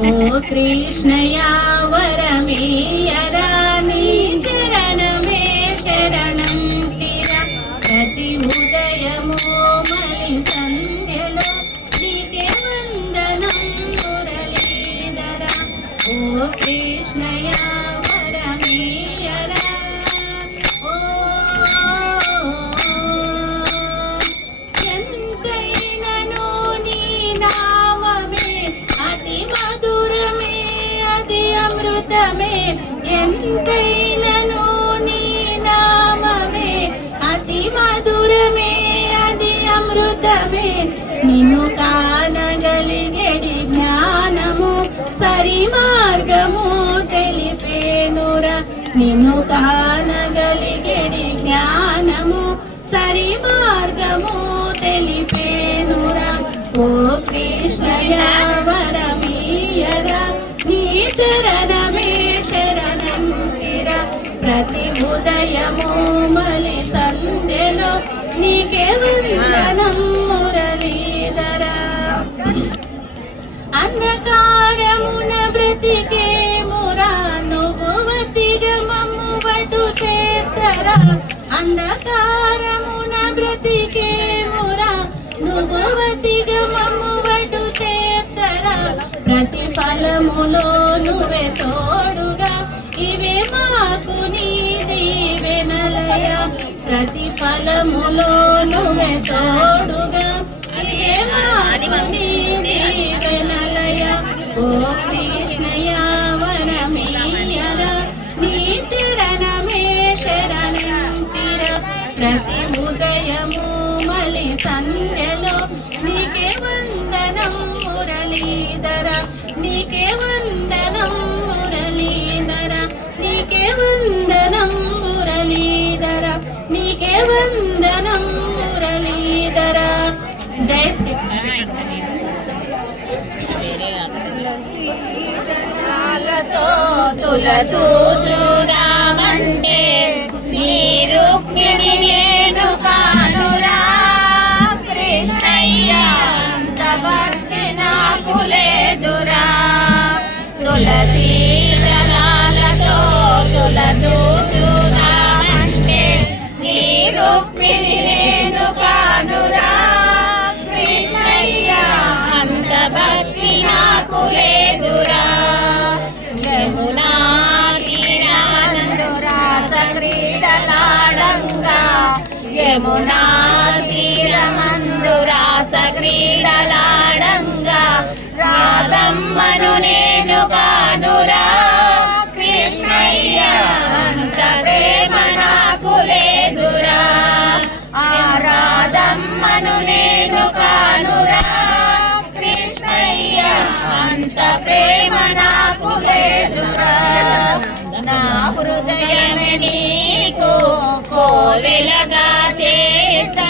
ఓ కృష్ణయా వరమేయరా నీ చరణమే శరణం శిర ప్రతి ఉదయము మలి సంధ్యలో నీకే వందనం మురళీధర ఓ కృష్ణయా వరమేయరా ఓ ఎంతైనను నీ నామమే అతి మధురమే అది అమృతమే ఎంతైనను నీ నామమే అతి మధురమే అది అమృతమే నిన్ను కానగలిగెడి జ్ఞానము సరి మార్గము తెలిపేనురా నిన్ను కానగలిగెడి జ్ఞానము సరి మార్గము తెలిపేనురా ఓ కృష్ణయా వరమీయరా నీ చరణమే శరణం గిర ప్రతి ఉదయము మలి సంధ్యలో నీకే వందనం మురళీధర అంధకారమున బ్రతికే మురా నువ్వు వతిగా మమ్ము వటు చేర్చరా అంధకారమున బ్రతికే మురా నువ్వు వతిగా మమ్ము వటు చేర్చరా ప్రతి ఫలములో నువ్వే తోడుగా ఇవే మాకు నీ దీవెనలయ ప్రతి ఫలములో నువ్వే తోడుగా ఇవే మాకు నీ దీవెనలయ ఓ కృష్ణయా వరమేయరా నీ చరణమే శరణం శిర ప్రతి ఉదయము మలి సంధ్యలో నీకే వందనం మురళీధర నీకే వందనం మురళీధర నీకే వందనం మురళీధర నీకే వందనం మురళీధర జై శ్రీ తులతూ చూదామంటే నీ రుక్మిణి నేను కానురా కృష్ణయ్య అంత భక్తి నాకు లేదురా తులసీ దళాలతో తులతూ చూదామంటే నీ రుక్మిణి నేను కానురా కృష్ణయ్య అంత భక్తి నాకు లేదురా యమునా తీరానందు రాస క్రీడలాడంగా యమునా తీరమందు రాస క్రీడలాడంగా రాధమ్మను నేను కానురా కృష్ణయ్య అంత ప్రేమ నాకు లేదురా ఆ రాధమ్మను నేను కానురా కృష్ణయ్య అంత ప్రేమ నాకు లేదురా నా హృదయమే నీకు కోవెలగా చేసి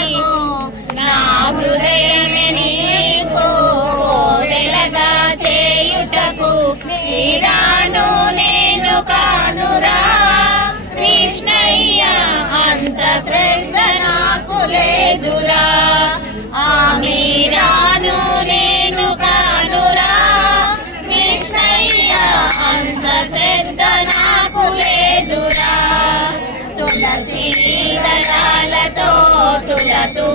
నా హృదయమే నీకు కోవెలగా చేయుటకు శ్రీరాను నేను కానురా కృష్ణయ్య అంత శ్రద్ధ నాకు లేదురా ఆ మీరాను నేను కానురా కృష్ణయ్య అంత శ్రద్ధ నాకు లేదురా తులసీ దళాలతో తులతూ